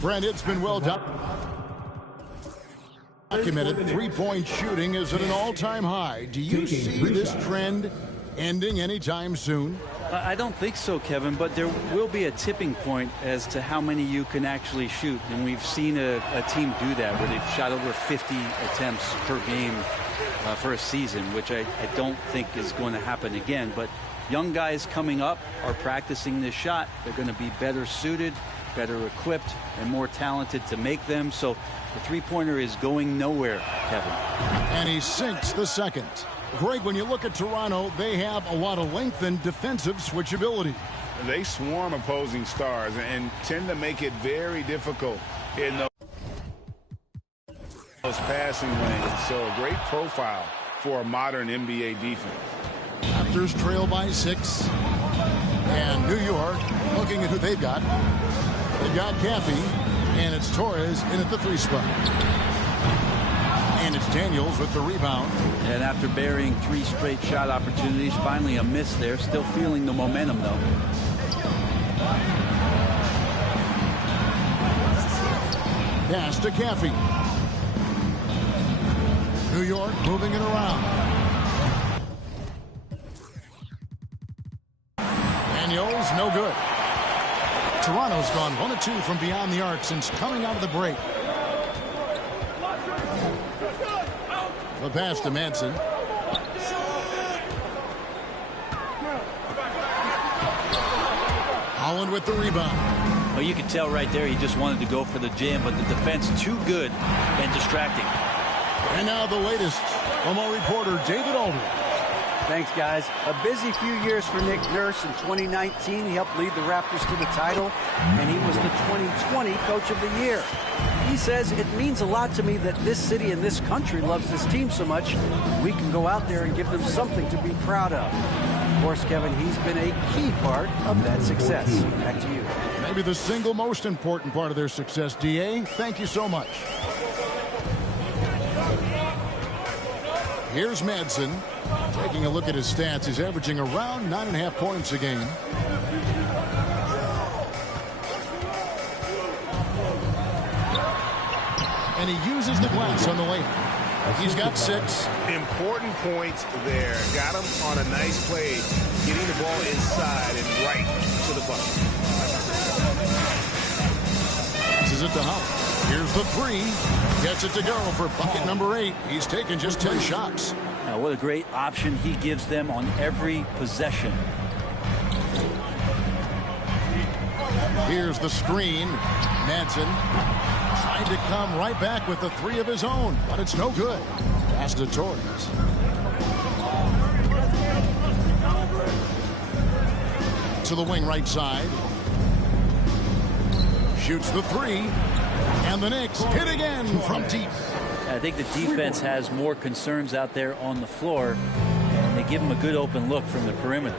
Brent, it's been well done. Documented three-point shooting is at an all-time high. Do you see this trend ending anytime soon? I don't think so, Kevin, but there will be a tipping point as to how many you can actually shoot. And we've seen a team do that where they've shot over 50 attempts per game for a season, which I don't think is going to happen again. But young guys coming up are practicing this shot. They're going to be better suited, better equipped, and more talented to make them. So the three-pointer is going nowhere, Kevin. And he sinks the second. Greg, when you look at Toronto, they have a lot of length and defensive switchability. They swarm opposing stars and tend to make it very difficult in those passing lanes. So a great profile for a modern NBA defense. Raptors trail by 6. And New York looking at who they've got. They've got Caffey, and it's Torres in at the 3 spot. And it's Daniels with the rebound. And after burying 3 straight shot opportunities, finally a miss there. Still feeling the momentum, though. Pass to Caffey. New York moving it around. Daniels, no good. Toronto's gone 1 of 2 from beyond the arc since coming out of the break. The pass to Manson. Holland with the rebound. Well, you can tell right there he just wanted to go for the jam, but the defense too good and distracting. And now the latest from our reporter, David Aldridge. Thanks, guys. A busy few years for Nick Nurse. In 2019, he helped lead the Raptors to the title, and he was the 2020 Coach of the Year. He says, it means a lot to me that this city and this country loves this team so much. We can go out there and give them something to be proud of. Of course, Kevin, he's been a key part of that success. Back to you. Maybe the single most important part of their success, D.A. Thank you so much. Here's Madsen. Taking a look at his stats, he's averaging around 9.5 points a game. And he uses the glass on the layup. He's got 6. Important points there. Got him on a nice play, getting the ball inside and right to the bucket. Passes it to Holland. Here's the 3. Gets it to go for bucket number 8. He's taken just 10 shots. Now, what a great option he gives them on every possession. Here's the screen. Manson trying to come right back with the 3 of his own, but it's no good. Pass to Torres. To the wing right side. Shoots the 3. And the Knicks hit again from deep. I think the defense has more concerns out there on the floor, and they give them a good open look from the perimeter.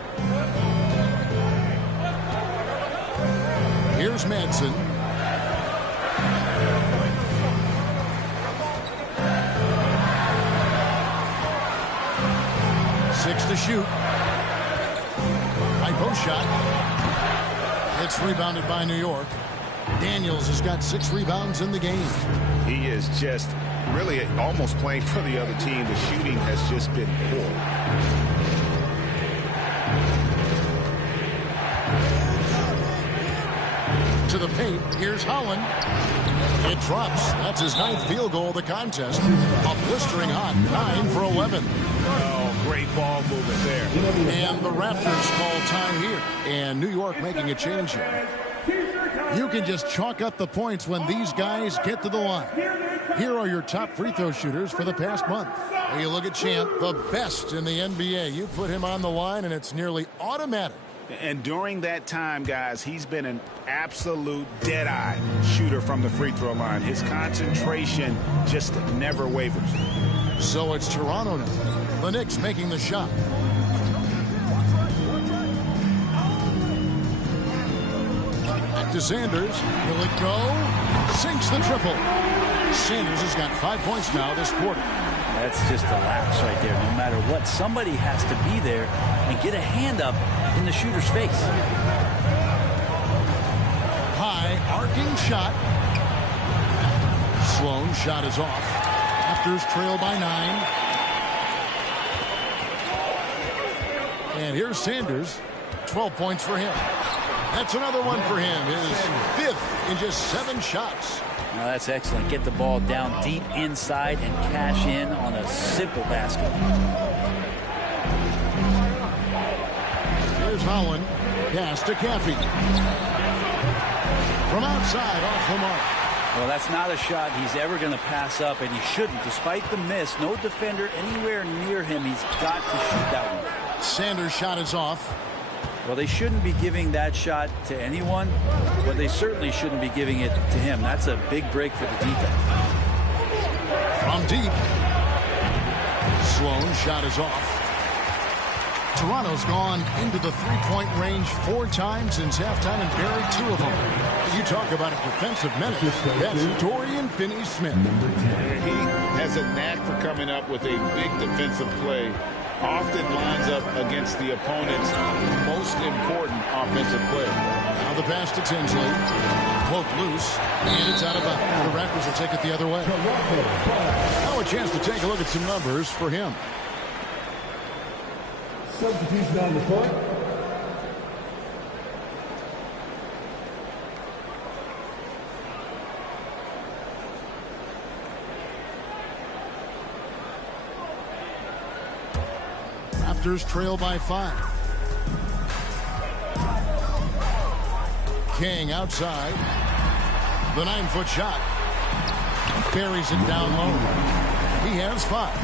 Here's Manson. Six to shoot. High post shot. It's rebounded by New York. Daniels has got 6 rebounds in the game. He is just really almost playing for the other team. The shooting has just been poor. To the paint. Here's Holland. It drops. That's his 9th field goal of the contest. A blistering hot 9 for 11. Oh, great ball movement there. And the Raptors call time here. And New York making a change here. You can just chalk up the points when these guys get to the line. Here are your top free throw shooters for the past month. When you look at Champ, the best in the NBA. You put him on the line, and it's nearly automatic. And during that time, guys, he's been an absolute dead-eye shooter from the free throw line. His concentration just never wavers. So it's Toronto now. The Knicks making the shot. Back to Sanders. Will it go? Sinks the triple. Sanders has got 5 points now this quarter. That's just a lapse right there. No matter what, somebody has to be there and get a hand up in the shooter's face. High arcing shot. Sloan shot is off. Raptors trail by 9. And here's Sanders. 12 points for him. That's another one for him. His 5th in just 7 shots. Now that's excellent. Get the ball down deep inside and cash in on a simple basket. Here's Holland. Pass to Caffey. From outside, off the mark. Well, that's not a shot he's ever going to pass up, and he shouldn't. Despite the miss, no defender anywhere near him. He's got to shoot that one. Sanders' shot is off. Well, they shouldn't be giving that shot to anyone, but they certainly shouldn't be giving it to him. That's a big break for the defense. From deep. Sloan shot is off. Toronto's gone into the three-point range 4 times since halftime and buried 2 of them. You talk about a defensive menace. That's Dorian Finney-Smith. He has a knack for coming up with a big defensive play. Often lines up against the opponent's most important offensive play. Now the pass to Tinsley. Cloak loose, and it's out of bounds. The Raptors will take it the other way. Now a chance to take a look at some numbers for him. Substitution on the court. Raptors trail by 5. King outside. The 9-foot shot. Buries it down low. He has 5.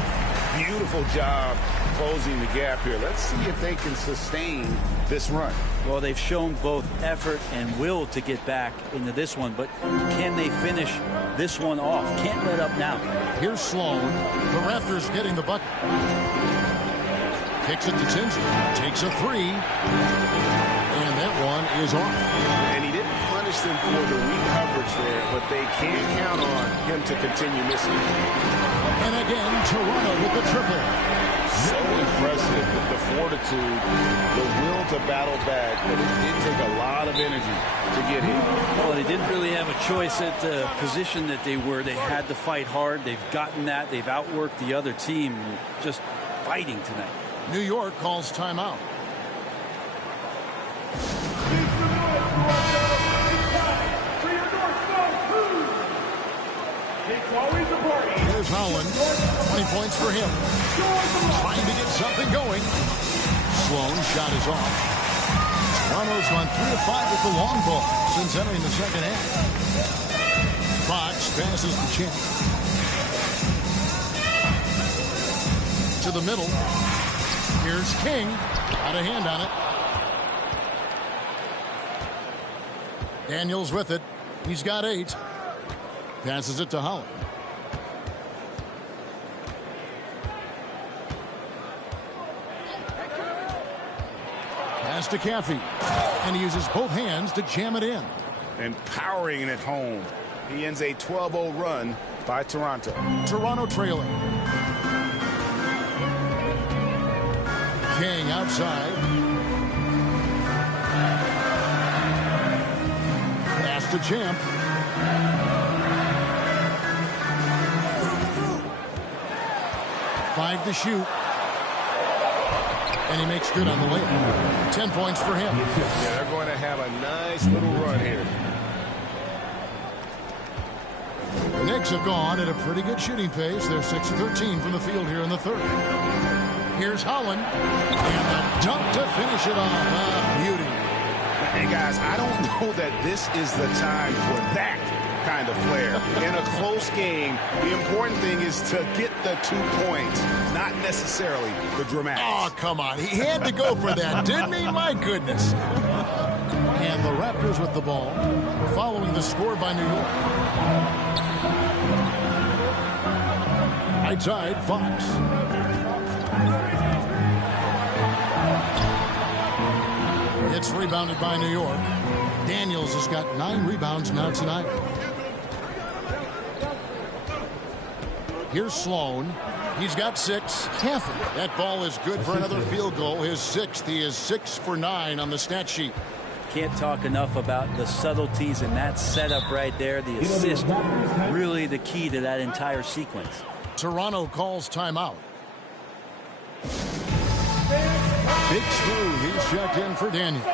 Beautiful job closing the gap here. Let's see if they can sustain this run. Well, they've shown both effort and will to get back into this one, but can they finish this one off? Can't let up now. Here's Sloan. The Raptors getting the bucket. Kicks it to Tinsley. Takes a 3. And that one is off. And he didn't punish them for the weak coverage there, but they can count on him to continue missing. And again, Toronto with the triple. So impressive with the fortitude, the will to battle back, but it did take a lot of energy to get him. Well, they didn't really have a choice at the position that they were. They had to fight hard. They've gotten that. They've outworked the other team. Just fighting tonight. New York calls timeout. Here's Holland. 20 points for him. Trying to get something going. Sloan shot is off. Toronto's gone 3 of 5 with the long ball since entering the second half. Fox passes the Champ. To the middle. Here's King. Got a hand on it. Daniels with it. He's got 8. Passes it to Holland. Pass to Caffey. And he uses both hands to jam it in. And powering it home. He ends a 12-0 run by Toronto. Toronto trailing. King outside. Pass to Champ. Five to shoot. And he makes good on the layup. 10 points for him. Yeah, they're going to have a nice little run here. The Knicks have gone at a pretty good shooting pace. They're 6 of 13 from the field here in the third. Here's Holland. And a dunk to finish it off. Beauty. Hey, guys, I don't know that this is the time for that kind of flair. In a close game, the important thing is to get the 2 points, not necessarily the dramatics. Oh, come on. He had to go for that, didn't he? My goodness. And the Raptors with the ball, following the score by New York. Right side, Fox. It's rebounded by New York. Daniels has got 9 rebounds now tonight. Here's Sloan. He's got 6. Caffey. That ball is good for another field goal. His 6th. He is 6 for 9 on the stat sheet. Can't talk enough about the subtleties in that setup right there. The assist, really the key to that entire sequence. Toronto calls timeout. Big Smooth, he's checked in for Daniels.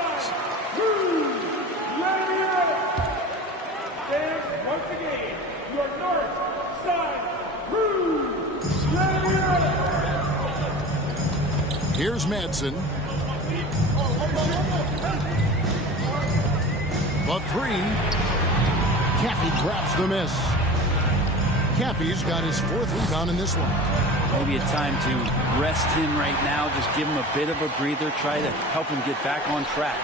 Here's Madsen. The three. Caffey grabs the miss. Caffey's got his 4th rebound in this one. Maybe a time to rest him right now. Just give him a bit of a breather. Try to help him get back on track.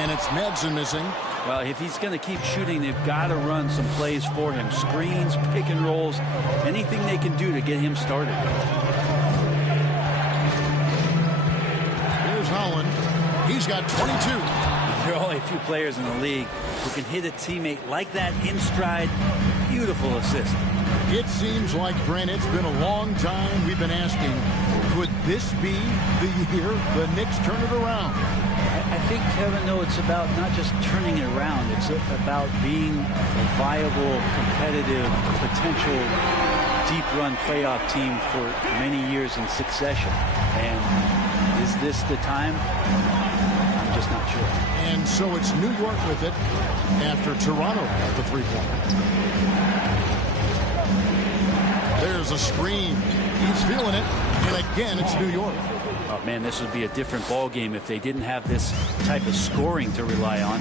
And it's Madsen missing. Well, if he's going to keep shooting, they've got to run some plays for him. Screens, pick and rolls, anything they can do to get him started. Here's Holland. He's got 22. There are only a few players in the league who can hit a teammate like that in stride. Beautiful assist. It seems like, Brent, it's been a long time we've been asking, could this be the year the Knicks turn it around? I think, Kevin, though, it's about not just turning it around. It's about being a viable, competitive, potential deep-run playoff team for many years in succession. And is this the time? I'm just not sure. And so it's New York with it after Toronto at the three-point. There's a screen. He's feeling it. And again, it's New York. Oh, man, this would be a different ball game if they didn't have this type of scoring to rely on.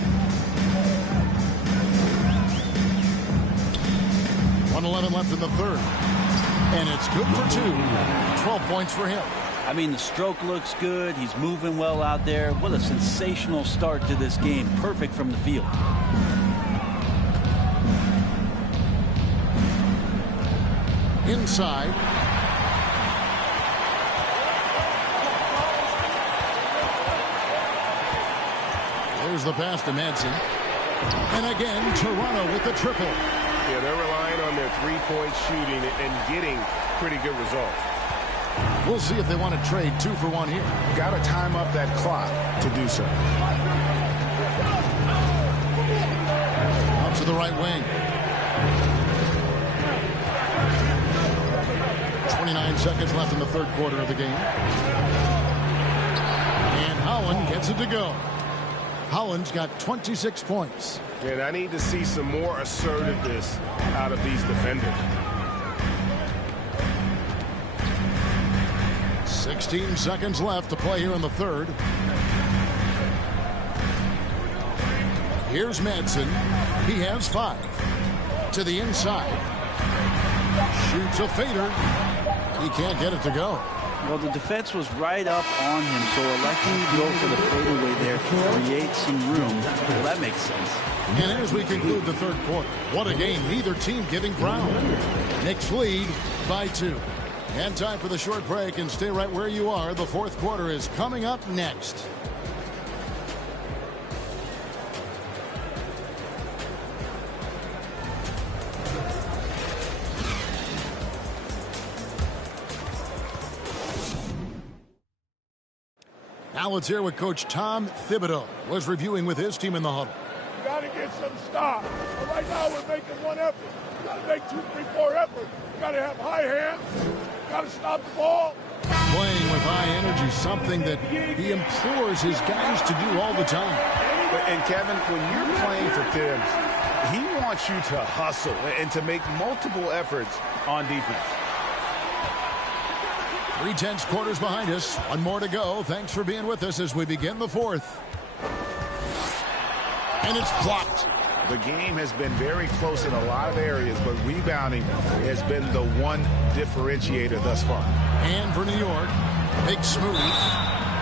1:11 left in the third. And it's good for 2. 12 points for him. I mean, the stroke looks good. He's moving well out there. What a sensational start to this game. Perfect from the field. Inside. There's the pass to Madsen. And again, Toronto with the triple. Yeah, they're relying on their three-point shooting and getting pretty good results. We'll see if they want to trade 2 for 1 here. Got to time up that clock to do so. Out to the right wing. 29 seconds left in the third quarter of the game. And Holland gets it to go. Holland's got 26 points. And I need to see some more assertiveness out of these defenders. 16 seconds left to play here in the third. Here's Madsen. He has 5. To the inside. Shoots a fader. He can't get it to go. Well, the defense was right up on him, so electing to go for the fadeaway there to create some room. Well, that makes sense. And as we conclude the third quarter, what a game. Neither team giving ground. Knicks lead by 2. And time for the short break, and stay right where you are. The fourth quarter is coming up next. Now let's hear what Coach Tom Thibodeau was reviewing with his team in the huddle. You got to get some stops. But right now we're making one effort. You got to make 2, 3, 4 efforts. You got to have high hands. You got to stop the ball. Playing with high energy, something that he implores his guys to do all the time. And Kevin, when you're playing for Tibbs, he wants you to hustle and to make multiple efforts on defense. 3/10 quarters behind us. 1 more to go. Thanks for being with us as we begin the fourth. And it's blocked. The game has been very close in a lot of areas, but rebounding has been the one differentiator thus far. And for New York, Big Smooth.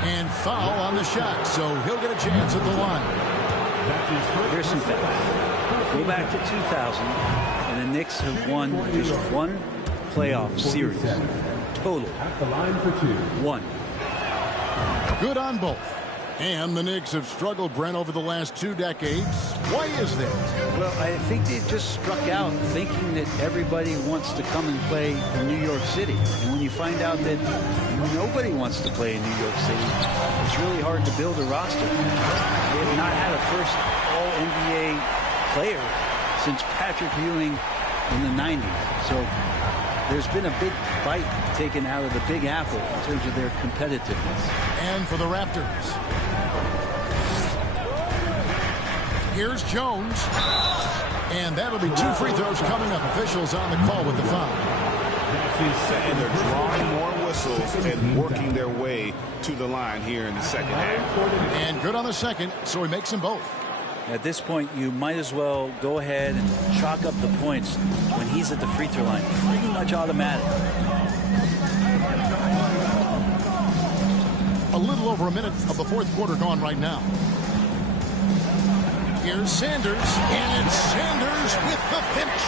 And foul on the shot, so he'll get a chance at the line. Here's some facts. Go back to 2000, and the Knicks have won just 1 playoff series. Total. At the line for 2. 1. Good on both. And the Knicks have struggled, Brent, over the last 2 decades. Why is that? Well, I think they just struck out thinking that everybody wants to come and play in New York City. And when you find out that nobody wants to play in New York City, it's really hard to build a roster. They have not had a first All-NBA player since Patrick Ewing in the 90s. So there's been a big bite taken out of the Big Apple in terms of their competitiveness. And for the Raptors, here's Jones. And that'll be 2 free throws coming up. Officials on the call with the foul. And they're drawing more whistles and working their way to the line here in the second half. And good on the second, so he makes them both. At this point, you might as well go ahead and chalk up the points when he's at the free throw line. Pretty much automatic. A little over a minute of the fourth quarter gone right now. Here's Sanders, and it's Sanders with the finish.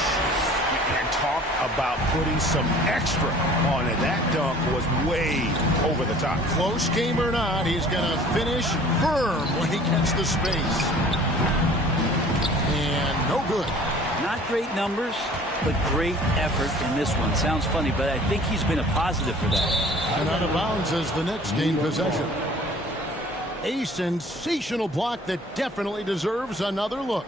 And talk about putting some extra on it. That dunk was way over the top. Close game or not, he's going to finish firm when he gets the space. And no good. Not great numbers, but great effort in this one. Sounds funny, but I think he's been a positive for that. And out of bounds as the Knicks gain possession. A sensational block that definitely deserves another look.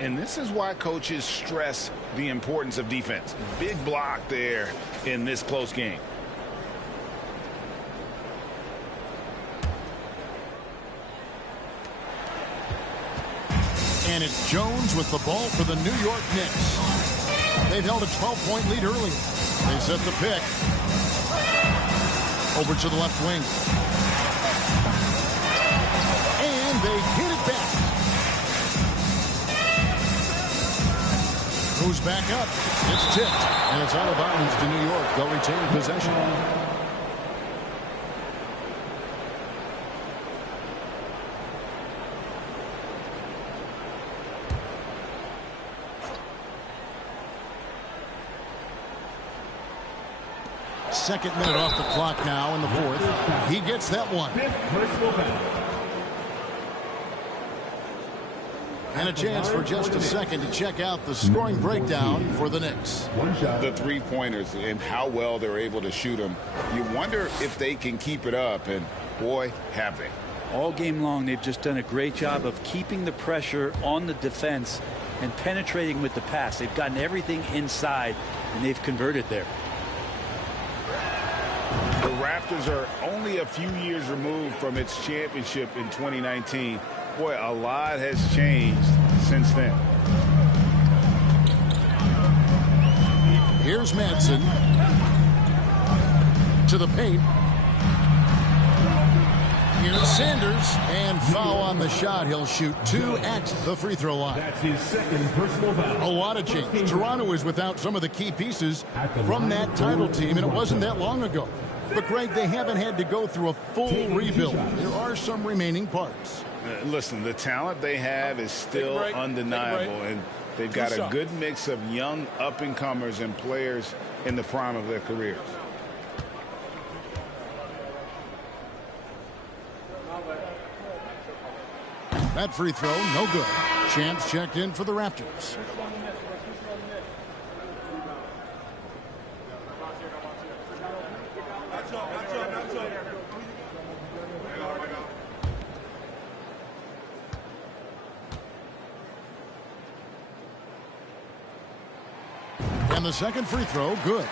And this is why coaches stress the importance of defense. Big block there in this close game. And it's Jones with the ball for the New York Knicks. They've held a 12-point lead earlier. They set the pick. Over to the left wing. And they hit it back. Goes back up. It's tipped. And it's out of bounds to New York. They'll retain possession. Second minute off the clock now in the fourth. He gets that one. And a chance for just a second to check out the scoring breakdown for the Knicks. The three-pointers and how well they're able to shoot them. You wonder if they can keep it up, and boy, have they. All game long, they've just done a great job of keeping the pressure on the defense and penetrating with the pass. They've gotten everything inside, and they've converted there. The Raptors are only a few years removed from its championship in 2019. Boy, a lot has changed since then. Here's Madsen to the paint. Here's Sanders, and foul on the shot. He'll shoot 2 at the free throw line. That's his second personal foul. A lot of change. Toronto is without some of the key pieces from that title team, and it wasn't that long ago. But, Greg, they haven't had to go through a full rebuild. There are some remaining parts. Listen, the talent they have is still undeniable, and they've got a good mix of young up-and-comers and players in the prime of their careers. That free throw, no good. Champs checked in for the Raptors. And the second free throw, good.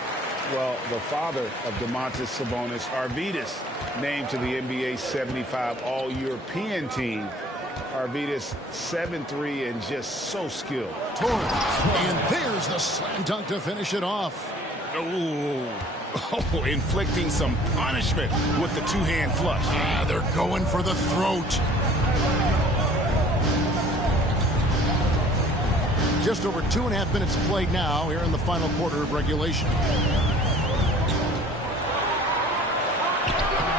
Well, the father of Domantas Sabonis, Arvydas, named to the NBA 75 All-European team. Arvydas 7'3" and just so skilled. Torres, and there's the slam dunk to finish it off. Oh, inflicting some punishment with the two-hand flush. Ah, they're going for the throat. Just over 2.5 minutes played now here in the final quarter of regulation.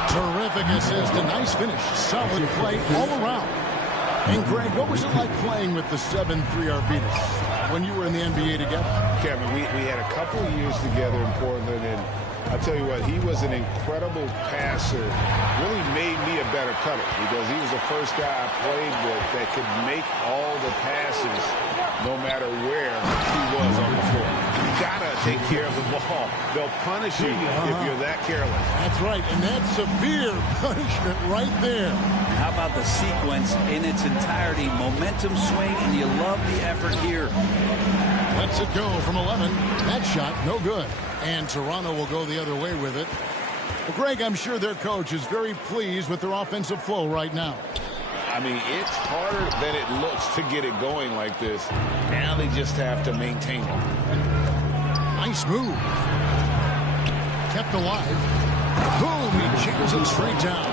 Terrific assist, a nice finish. Solid play all around. And Greg, what was it like playing with the 7'3" Arvydas when you were in the NBA together? Kevin, we had a couple of years together in Portland, and I'll tell you what, he was an incredible passer. Really made me a better cutter because he was the first guy I played with that could make all the passes no matter where he was on the floor. You gotta take care of the ball. They'll punish you if you're that careless. That's right, and that's severe punishment right there. And how about the sequence in its entirety? Momentum swing, and you love the effort here. Lets it go from 11. That shot, no good. And Toronto will go the other way with it. Well, Greg, I'm sure their coach is very pleased with their offensive flow right now. I mean, it's harder than it looks to get it going like this. Now they just have to maintain it. Nice move. Kept alive. Boom, he jams it straight down.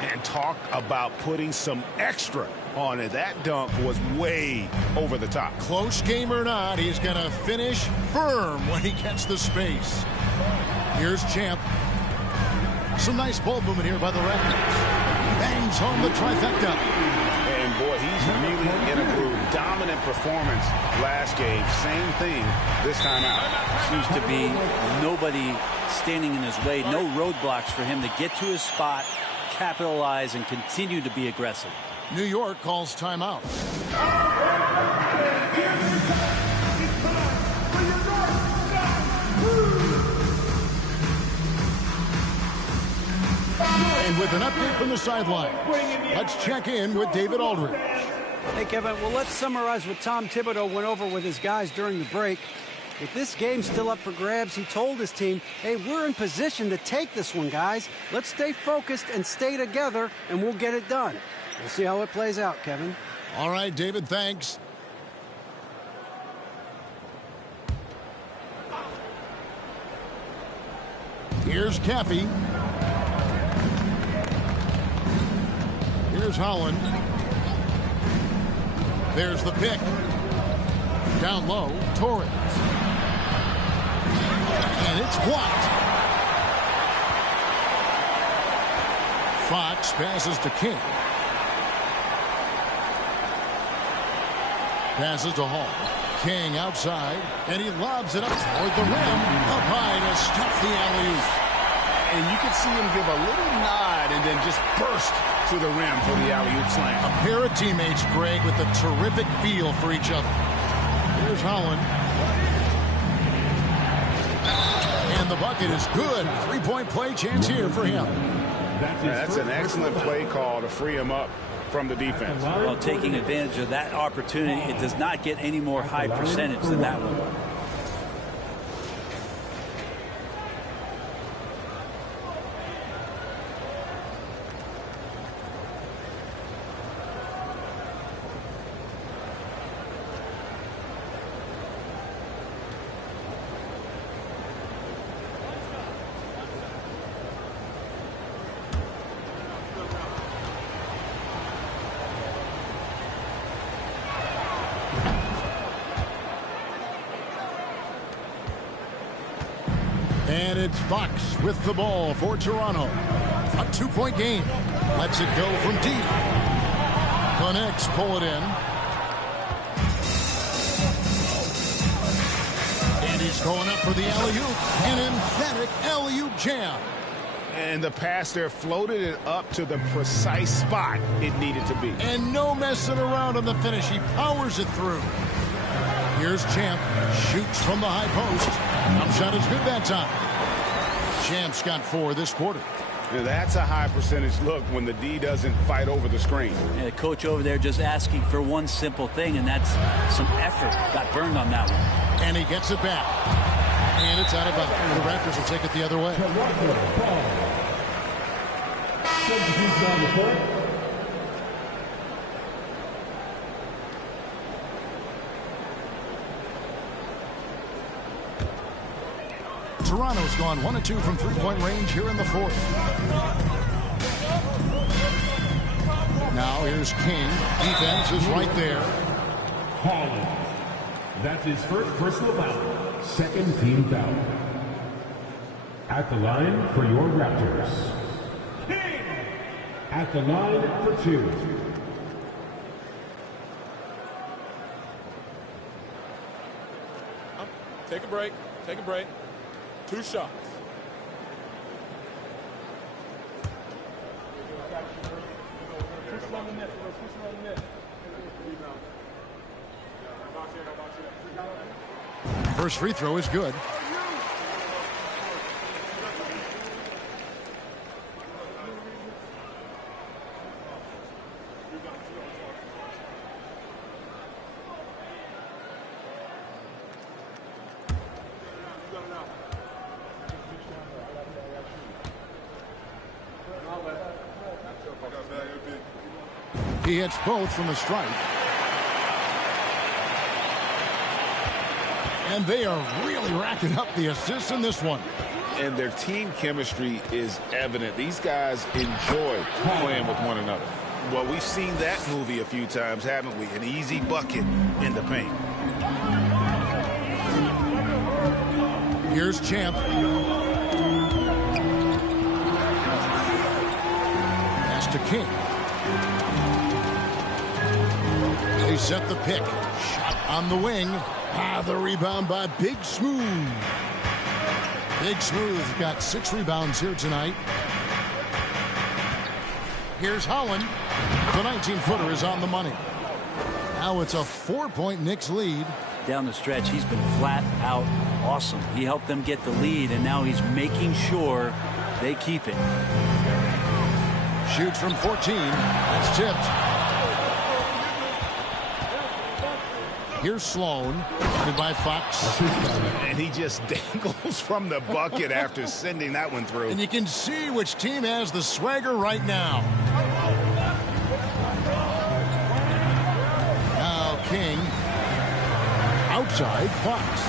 And talk about putting some extra on it. That dunk was way over the top. Close game or not, he's going to finish firm when he gets the space. Here's Champ. Some nice ball movement here by the Raptors. Bangs home the trifecta. And boy, he's really in a groove. Dominant performance last game. Same thing this time out. Seems to be nobody standing in his way. No roadblocks for him to get to his spot, capitalize, and continue to be aggressive. New York calls timeout. And with an update from the sideline, let's check in with David Aldridge. Hey, Kevin, well, let's summarize what Tom Thibodeau went over with his guys during the break. With this game still up for grabs, he told his team, hey, we're in position to take this one, guys. Let's stay focused and stay together, and we'll get it done. We'll see how it plays out, Kevin. All right, David, thanks. Here's Caffey. Here's Holland. There's the pick. Down low, Torres. And it's blocked. Fox passes to King. Passes to Hall. King outside, and he lobs it up toward the rim. Up high to stuff the alley-oop. And you can see him give a little nod and then just burst to the rim for the alley-oop slam. A pair of teammates, Greg, with a terrific feel for each other. Here's Holland. And the bucket is good. Three-point play chance here for him. That's an excellent play call to free him up from the defense. Well, taking advantage of that opportunity, it does not get any more high percentage than that one. And it's Fox with the ball for Toronto. A two-point game. Lets it go from deep. The Knicks pull it in. And he's going up for the alley-oop. An emphatic alley-oop jam. And the pass there floated it up to the precise spot it needed to be. And no messing around on the finish. He powers it through. Here's Champ. Shoots from the high post. Jump shot is good that time. Champ's got 4 this quarter. Yeah, that's a high percentage look when the D doesn't fight over the screen. And the coach over there just asking for one simple thing, and that's some effort. Got burned on that one. And he gets it back. And it's out of bounds. The Raptors will take it the other way. Toronto's gone 1 of 2 from three-point range here in the fourth. Now here's King. Defense is right there. Holland. That's his first personal foul. Second team foul. At the line for your Raptors. King. At the line for 2. Take a break. Take a break. 2 shots. First free throw is good. He hits both from the stripe. And they are really racking up the assists in this one. And their team chemistry is evident. These guys enjoy playing with one another. Well, we've seen that movie a few times, haven't we? An easy bucket in the paint. Here's Champ. Pass to King. They set the pick. Shot on the wing. The rebound by Big Smooth. Big Smooth got 6 rebounds here tonight. Here's Holland. The 19-footer is on the money. Now it's a 4-point Knicks lead. Down the stretch, he's been flat out awesome. He helped them get the lead, and now he's making sure they keep it. Shoots from 14. That's tipped. Here's Sloan, guarded by Fox. And he just dangles from the bucket after sending that one through. And you can see which team has the swagger right now. Now King. Outside, Fox.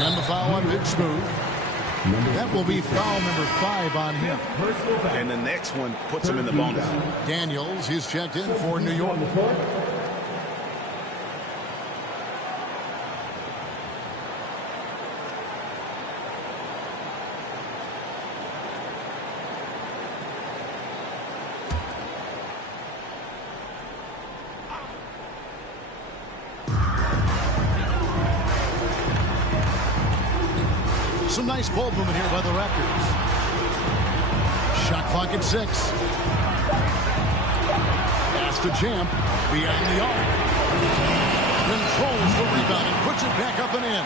And the foul on Big Smooth. That will be foul number 5 on him. And the next one puts him in the bonus. Daniels is checked in for New York. Some nice ball movement here by the Raptors. Shot clock at 6. Pass to Champ. Beyond the arc. Controls the rebound and puts it back up and in.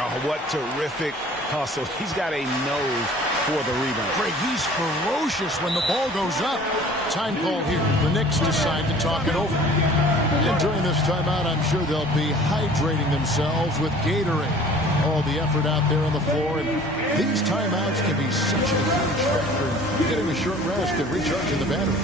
Oh, what terrific hustle. He's got a nose for the rebound. Greg, he's ferocious when the ball goes up. Time call here. The Knicks decide to talk it over. And during this timeout, I'm sure they'll be hydrating themselves with Gatorade. All the effort out there on the floor, and these timeouts can be such a huge factor in getting a short rest and recharging the battery.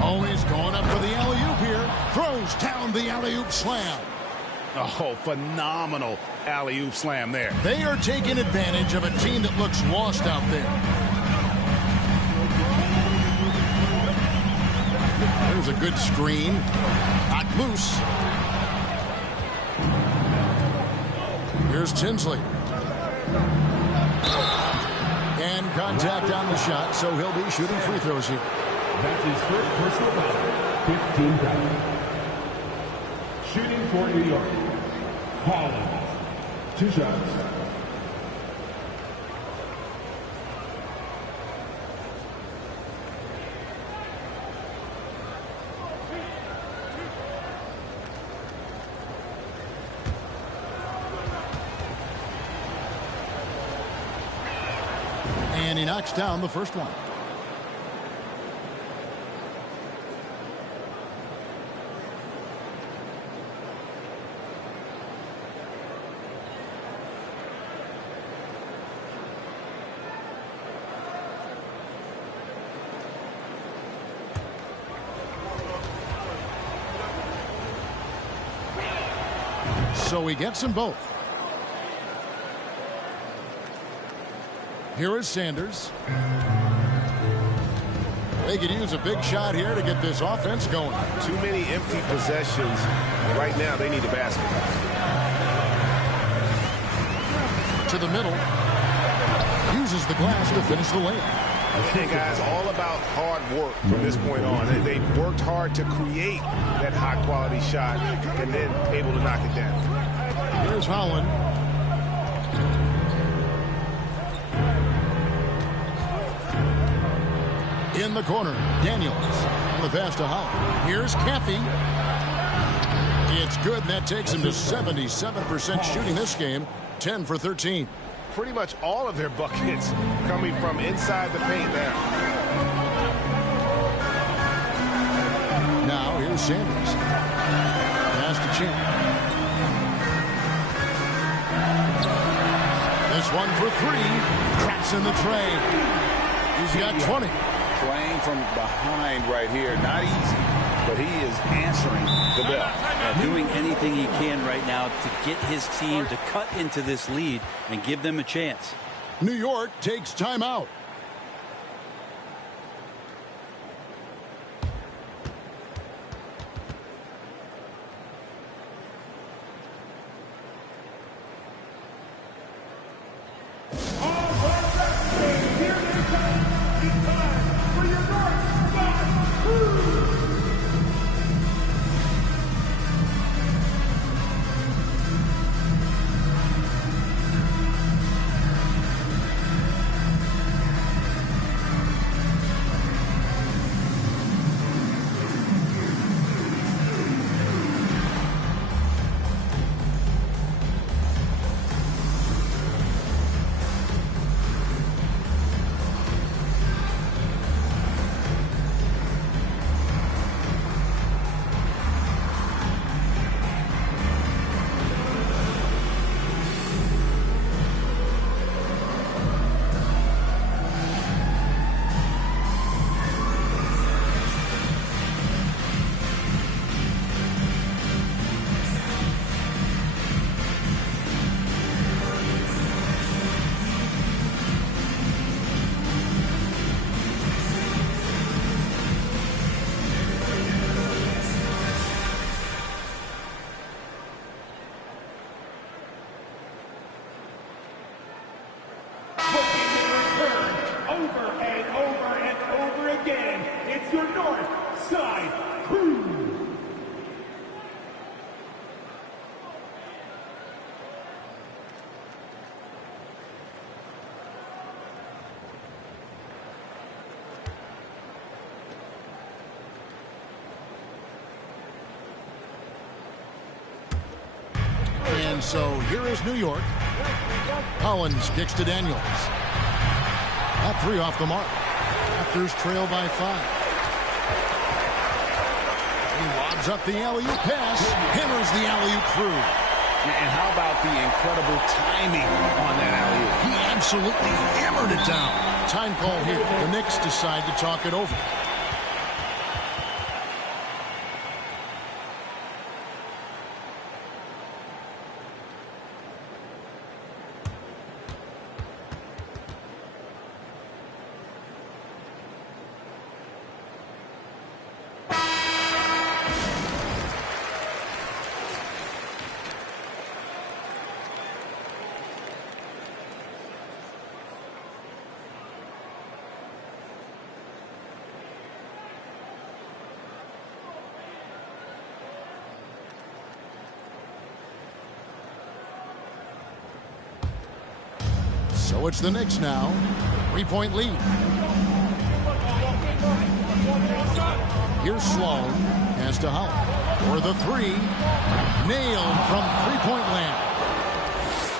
Always going up for the alley-oop here. Throws down the alley-oop slam. Oh, phenomenal alley-oop slam there. They are taking advantage of a team that looks lost out there. There's a good screen. Not loose. Here's Tinsley. And contact on the shot, so he'll be shooting free throws here. That's his first personal foul. 15 foul. Shooting for New York. Holland. 2 shots. And he knocks down the first one. So he gets them both. Here is Sanders. They could use a big shot here to get this offense going. Too many empty possessions. Right now, they need a basket. To the middle. Uses the glass to finish the layup. And guys, all about hard work from this point on. They worked hard to create that high-quality shot and then able to knock it down. Here's Holland. In the corner, Daniels on the pass to Holland. Here's Caffey. It's good, and that takes him to 77% shooting this game, 10 for 13. Pretty much all of their buckets coming from inside the paint now. Now here's Sanders. Pass to Champ. This one for 3. Cracks in the tray. He's got 20. Playing from behind right here, not easy, but he is answering the bell. Doing anything he can right now to get his team to cut into this lead and give them a chance. New York takes timeout. And so here is New York. Collins kicks to Daniels. That 3 off the mark. Raptors trail by 5. He lobs up the alley-oop pass. Hammers the alley-oop through. And how about the incredible timing on that alley-oop? He absolutely hammered it down. Time call here. The Knicks decide to talk it over. So it's the Knicks now. 3-point lead. Here's Sloan. Pass to Holland. For the three. Nailed from three-point land.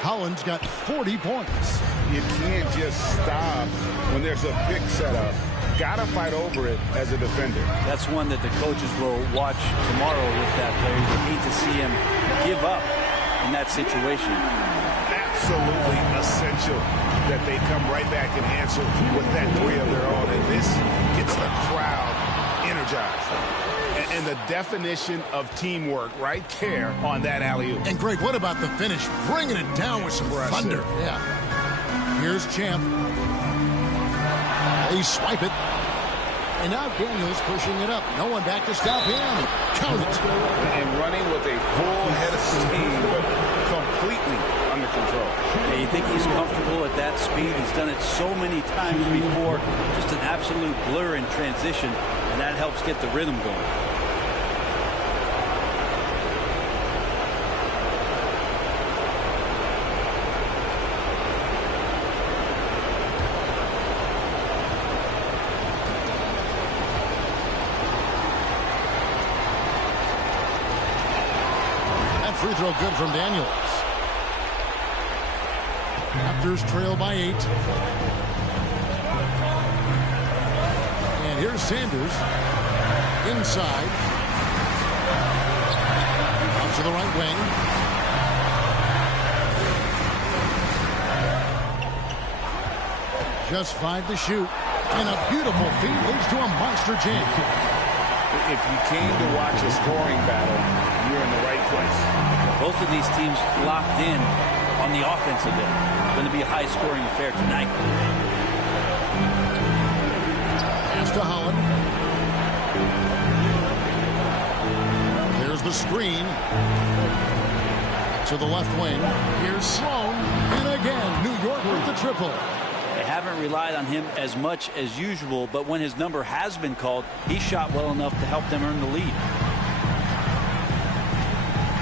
Holland's got 40 points. You can't just stop when there's a pick set up. Gotta fight over it as a defender. That's one that the coaches will watch tomorrow with that player. You hate to see him give up in that situation. Absolutely essential that they come right back and answer with that three of their own. And this gets the crowd energized. And the definition of teamwork right there on that alley-oop. And Greg, what about the finish? Bringing it down with some thunder. Yeah. Here's Champ. They swipe it. And now Daniels pushing it up. No one back to stop him. Count it. And running with a full head of steam, but completely under control. Yeah, you think he's comfortable at that speed? He's done it so many times before. Just an absolute blur in transition, and that helps get the rhythm going. Free throw good from Daniels. Raptors trail by 8. And here's Sanders. Inside. Out to the right wing. Just 5 to shoot. And a beautiful feed leads to a monster jam. If you came to watch a scoring battle, you're in the right place. Both of these teams locked in on the offensive end. Going to be a high-scoring affair tonight. Pass to Holland. There's the screen. To the left wing. Here's Sloan. And again, New York with the triple. They haven't relied on him as much as usual, but when his number has been called, he shot well enough to help them earn the lead.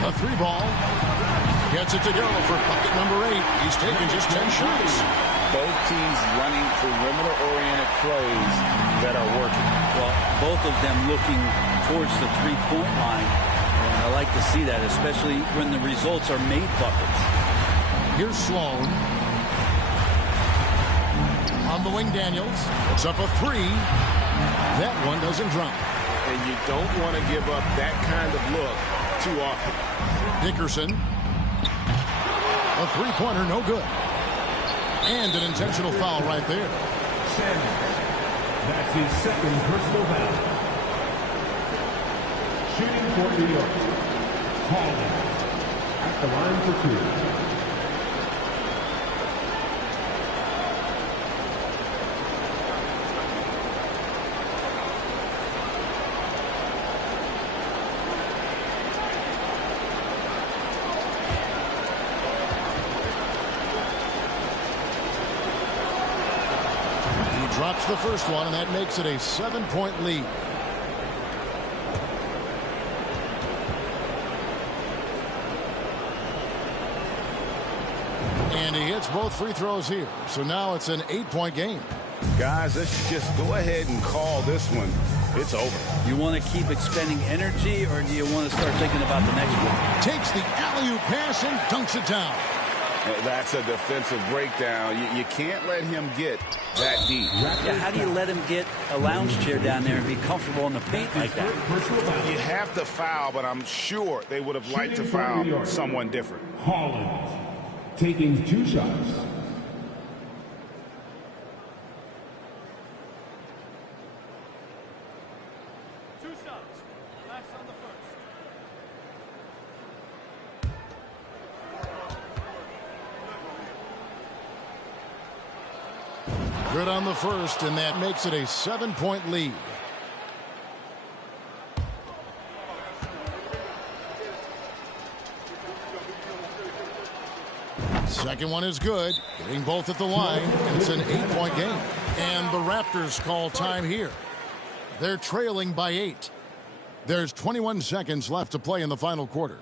A 3-ball. Gets it to go for bucket number 8. He's taken just 10 shots. Both teams running perimeter-oriented plays that are working. Well, both of them looking towards the three-point line. And I like to see that, especially when the results are made buckets. Here's Sloan. On the wing, Daniels. It's up a 3. That one doesn't drop. And you don't want to give up that kind of look too often. Dickerson. A three-pointer, no good. And an intentional foul right there. That's his second personal foul. Shooting for New York. Holland at the line for 2. Drops the first one, and that makes it a 7-point lead. And he hits both free throws here. So now it's an 8-point game. Guys, let's just go ahead and call this one. It's over. You want to keep expending energy, or do you want to start thinking about the next one? Takes the alley-oop pass and dunks it down. That's a defensive breakdown. You can't let him get that deep. Yeah, how do you let him get a lounge chair down there and be comfortable in the paint like that? You have to foul, but I'm sure they would have liked to foul someone different. Holland taking 2 shots. Good on the first, and that makes it a 7-point lead. Second one is good. Getting both at the line, and it's an 8-point game. And the Raptors call time here. They're trailing by 8. There's 21 seconds left to play in the final quarter.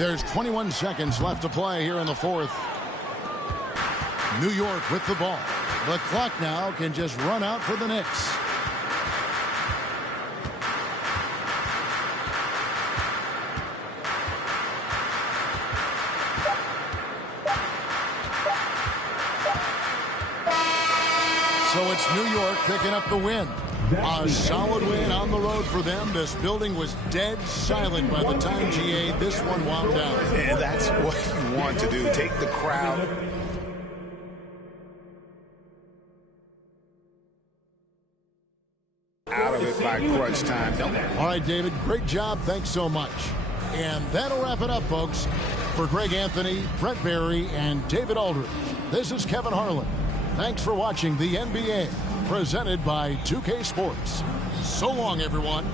There's 21 seconds left to play here in the fourth. New York with the ball. The clock now can just run out for the Knicks. So it's New York picking up the win. A solid win on the road for them. This building was dead silent by the time, GA, this one wound down. And that's what you want to do. Take the crowd. Out of it by crunch time. All right, David, great job. Thanks so much. And that'll wrap it up, folks. For Greg Anthony, Brent Barry, and David Aldridge, this is Kevin Harlan. Thanks for watching the NBA, presented by 2K Sports. So long, everyone.